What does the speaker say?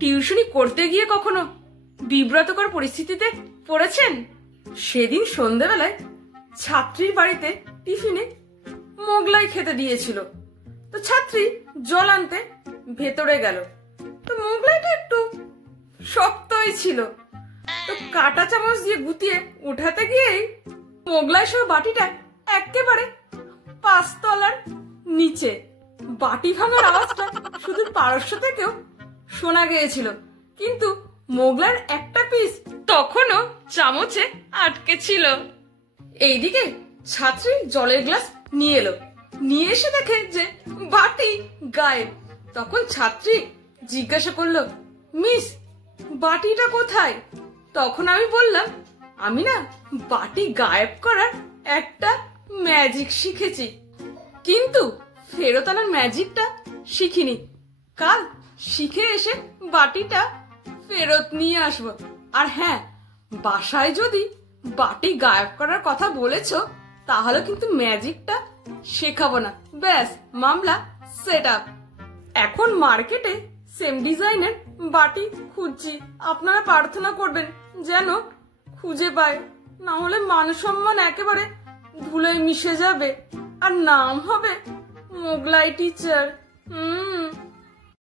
টিউশনি করতে গিয়ে কখনো বিব্রতকর পরিস্থিতিতে পড়েছেন? সেদিন সন্ধ্যাবেলায় ছাত্রীর বাড়িতে টিফিনে মোগলাই খেতে দিয়েছিল। তো ছাত্রী জল আনতে ভেতরে গেল। তো মোগলাইটা একটু শক্তই ছিল। তো কাঁটা চামচ দিয়ে গুতিয়ে উঠাতে গিয়েই মোগলাই সহ বাটিটা একেবারে 5 তলার নিচে। বাটি ভাঙার আওয়াজটা শুধু পারস্য থেকেও শোনা গিয়েছিল, কিন্তু মোগলাইয়ের একটা পিস তখনও চামচে আটকে ছিল। এইদিকে ছাত্রী জলের গ্লাস নিয়ে এলো, নিয়ে এসে দেখে যে বাটি গায়েব। তখন ছাত্রী জিজ্ঞাসা করলো, মিস, বাটিটা কোথায়? তখন আমি বললাম, আমি না বাটি গায়েব করার একটা ম্যাজিক শিখেছি, কিন্তু ফেরত আনার ম্যাজিকটা শিখিনি। কাল শিখে এসে বাটিটা ফেরত নিয়ে আসবো। আর হ্যাঁ, বাসায় যদি বাটি গায়েব করার কথা বলেছো তাহলে কিন্তু ম্যাজিকটা শেখাবো না। ব্যাস, মামলা সেট আপ। এখন মার্কেটে সেম ডিজাইনের বাটি খুঁজছি। আপনারা প্রার্থনা করবেন যেন খুঁজে পায়, না হলে মান সম্মান একেবারে ধুলোয় মিশে যাবে আর নাম হবে মোগলাই টিচার।